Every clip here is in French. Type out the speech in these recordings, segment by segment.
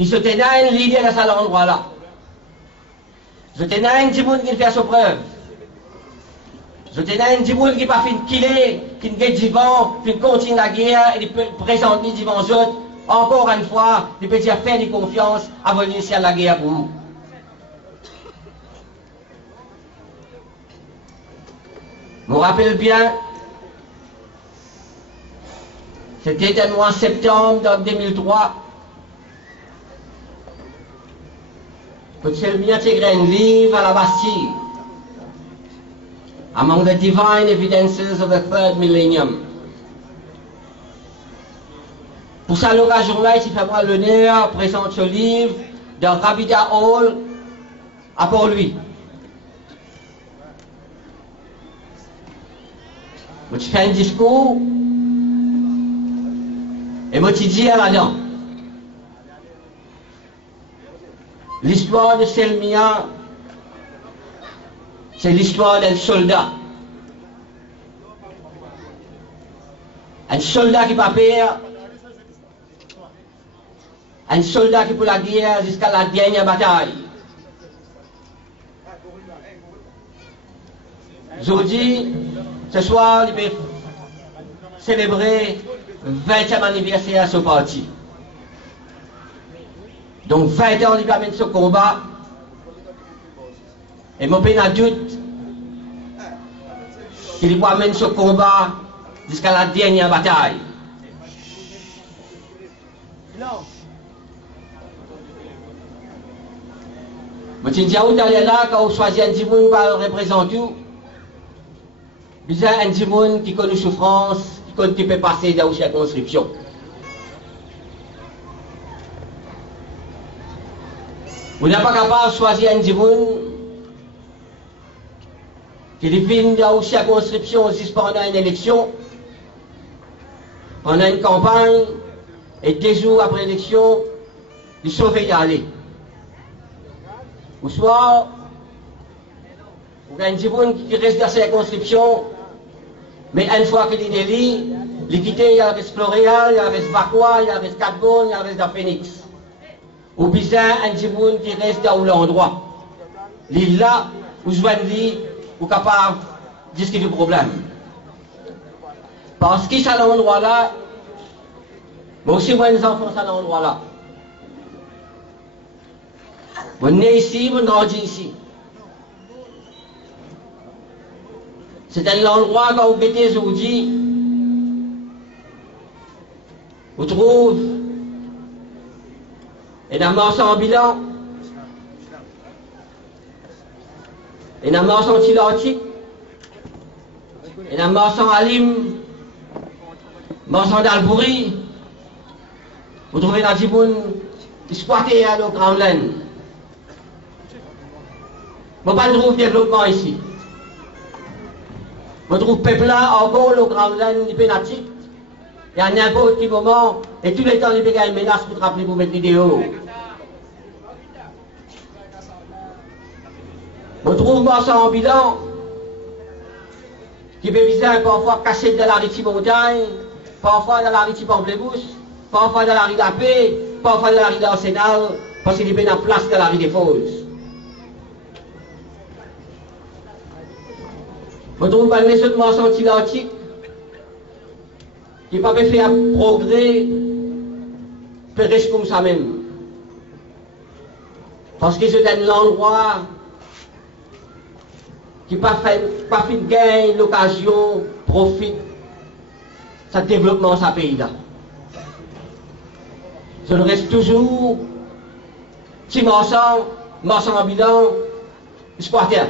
qui se tenait l'idée à cet endroit-là. Je tenais un petit monde qui fait sa preuve. Je tenais un petit monde qui n'a pas fait de killer, qui ne vivant, qui continue la guerre et qui peut présenter devant eux. Encore une fois, il peut dire faire de confiance à venir sur la guerre pour nous. Je me rappelle bien, c'était le mois de septembre 2003. Quand Selmia intégrait un livre à la Bastille, Among the Divine Evidences of the Third Millennium. Pour cette occasion-là, il fait moi l'honneur de présenter ce livre dans Rabida Hall à Port-Louis. Je fais un discours et je dis là-dedans. L'histoire de Selmia, c'est l'histoire d'un soldat. Un soldat qui va perdre. Un soldat qui pour la guerre jusqu'à la dernière bataille. Aujourd'hui, ce soir, il peut célébrer le 20e anniversaire de ce parti. Donc 20 ans, il va mener ce combat. Et mon père n'a doute qu'il va mener ce combat jusqu'à la dernière bataille. Je dis à vous d'aller là, quand vous choisissez un petit monde qui va représenter vous, vous avez un petit monde qui connaît souffrance, qui peut passer dans la conscription. Vous n'êtes pas capable de choisir un petit monde qui vient dans la conscription juste pendant une élection, pendant une campagne, et 2 jours après l'élection, il sauve y aller. Ou soit, vous avez un petit monde qui reste dans sa conscription, mais une fois qu'il est élu, il quitte, il reste Floréal, il reste Bacois, il reste Cap-Bonne, il reste dans Phoenix. Ou bien un petit monde qui reste dans l'endroit. Il est là, où je vais ou capable de discuter du problème. Parce qu'il est à l'endroit là, moi aussi, moi, les enfants sont à l'endroit là. Vous venez ici, vous grandissez ici. C'est un endroit quand vous mettez aujourd'hui, vous trouvez un morceau en bilan, un morceau en Tilantique, un morceau en Alim, un morceau d'Albouri. Vous trouvez dans Djiboun, qui squattait à nos Grand Laine. Vous ne trouvez pas de développement ici. Vous trouvez le peuple là, encore le Grand Laine, du pénatique. Et à n'importe quel moment, et tous les temps, il y a une menace pour te rappeler pour mettre vidéo. Vous trouvez ça en bilan, qui peut viser parfois caché dans la rue montagne, parfois dans la rue Pamplemousse, parfois dans la rue de la Paix, parfois dans la rue d'Arsenal, parce qu'il est en place dans la rue des Fosses. Vous trouvez pas les autres mensonges identiques qui ne peuvent pas faire un progrès, peut rester comme ça même. Parce que c'est un endroit qui n'a pas fait de gain, l'occasion, profite, ça développement de ce pays-là. Je reste toujours petit marchand en bilan, squatter.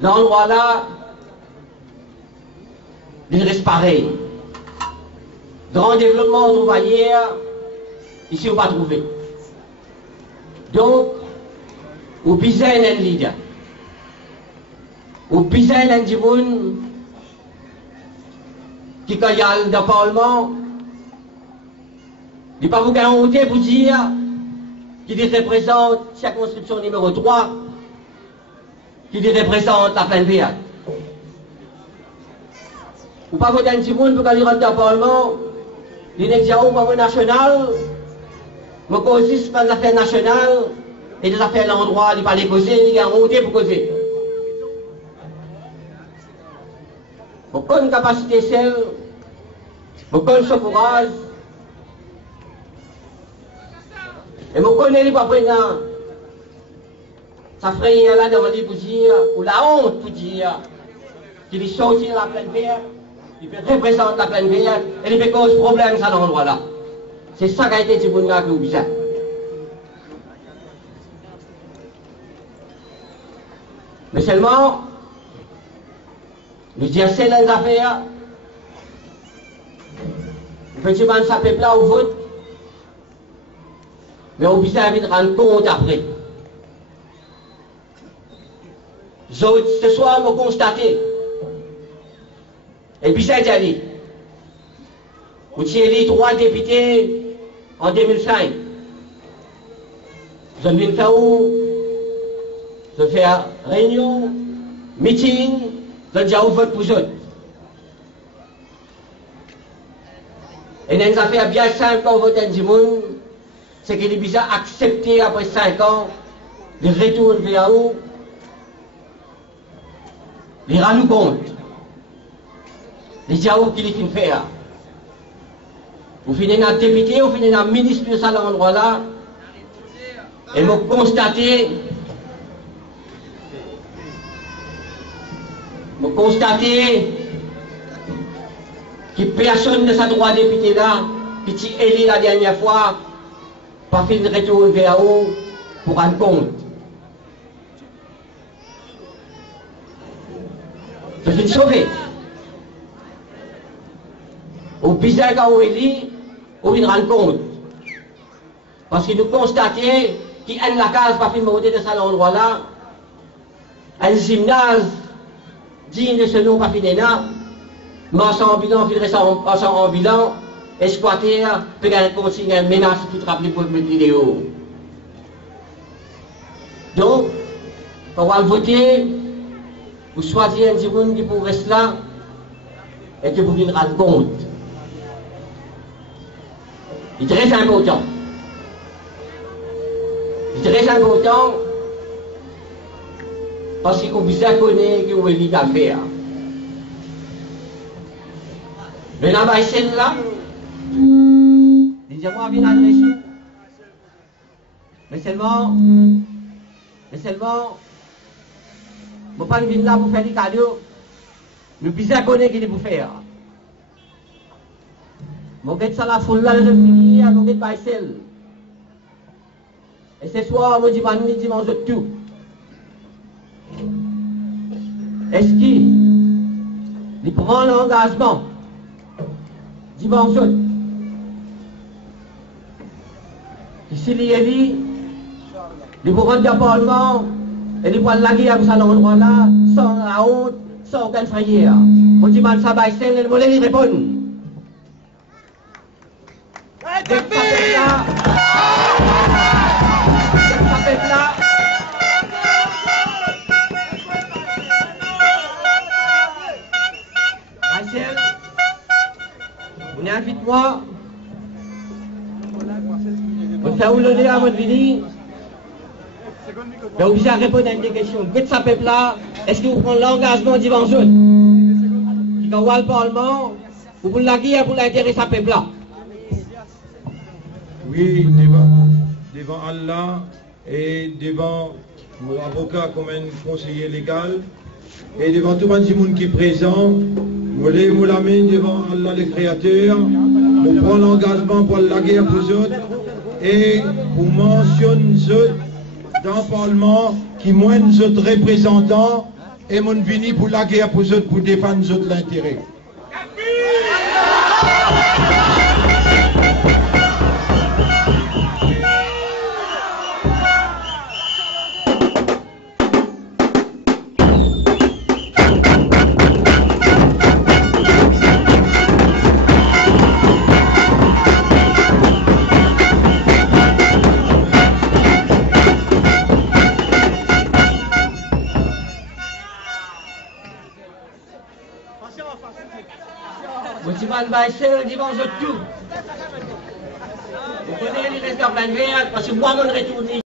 L'endroit là, il reste pareil. Grand développement, on trouve ailleurs, ici on va trouver. Donc, au besoin d'un leader, au besoin d'un djimoun qui quand il y a dans le Parlement, il n'y a pas vous honte pour dire qu'il représente circonscription numéro 3, qu'il représente la fin de vie. Ou pas voter un petit monde pour qu'il rentre dans le Parlement, Les négociations au niveau national, je cause pas des affaires nationales et des affaires de l'endroit, il ne pas les causer, il y a monté pour causer. Je connais une capacité celle, je connais son courage, et je connais les papiers. Ça ferait là demander pour dire, ou la honte pour dire, qu'il est sorti de la plaine verte, il peut représenter la plaine verte, et il peut cause problème à l'endroit là. C'est ça qui a été dit pour nous qui est bizarre. Mais seulement, nous disons c'est les affaires, effectivement ça peut là au vote, mais on bizarre de rendre compte après. Ce soir, on va constater, et puis ça a dit, vous avez élu 3 députés en 2005. Vous avez fait où? Vous avez fait réunion, meeting, vous avez dit où vote pour eux. Et dans une affaire bien simple quand vous votez du monde, c'est qu'il est bizarre accepter après 5 ans de retourner vers où? Les rendre compte. Les diaos qui les font faire. Vous finissez dans député, vous finissez dans ministre de ça à l'endroit là. Et vous constatez que personne ne sa droit député là, qui est élu la dernière fois, pas fait de retour vers vous pour rendre compte. Je suis sauvé. Au bizarre quand on est là, on vient rendre compte. Parce que nous constatons qu'il y a la case pas fait de monter de cet endroit-là, un gymnase digne de ce nom pas fait là, marchand ambulant, marchand ambulant, exploité, peut continuer une menace tout rappeler pour le vidéo. Donc, on va voter. Vous choisissez un petit qui pour rester là et que vous venez rendre compte. C'est très important. C'est très important parce qu'on bien connaît que vous avez à faire. Mais là, celle-là, dis-moi, viens adresser. Mais seulement, je ne vais pas venir là pour faire des cadeaux. Nous bien connaître qu'il est pour faire. Je vais ça la foule là, je finis, je vais pas celle. Et ce soir, je dis, je mange tout. Est-ce qu'il prend l'engagement dimanche? S'il y est élu, il vous rendre au Parlement et il va laguer à cet endroit-là sans la honte, sans aucune frayeur. On dit mal ça va et il va lui répondre. Dès que ça fait là, Rachel, on invite moi. On fait l'honneur à votre vie. Mais obligé à répondre à une des questions. Qu'est-ce que ça fait là? Est-ce que vous prenez l'engagement dimanche? Qui quand on va au Parlement, vous voulez la guerre pour l'intérêt de ça peuple là? Oui, devant Allah et devant mon avocat comme un conseiller légal et devant tout le monde qui est présent, je lève la main devant Allah le Créateur, je prends l'engagement pour la guerre pour eux et pour mentionner eux dans le Parlement qui moine eux représentants et mon vini pour la guerre pour eux pour défendre eux l'intérêt. Vous dimanche tout. campagne verte, parce que moi, je retourne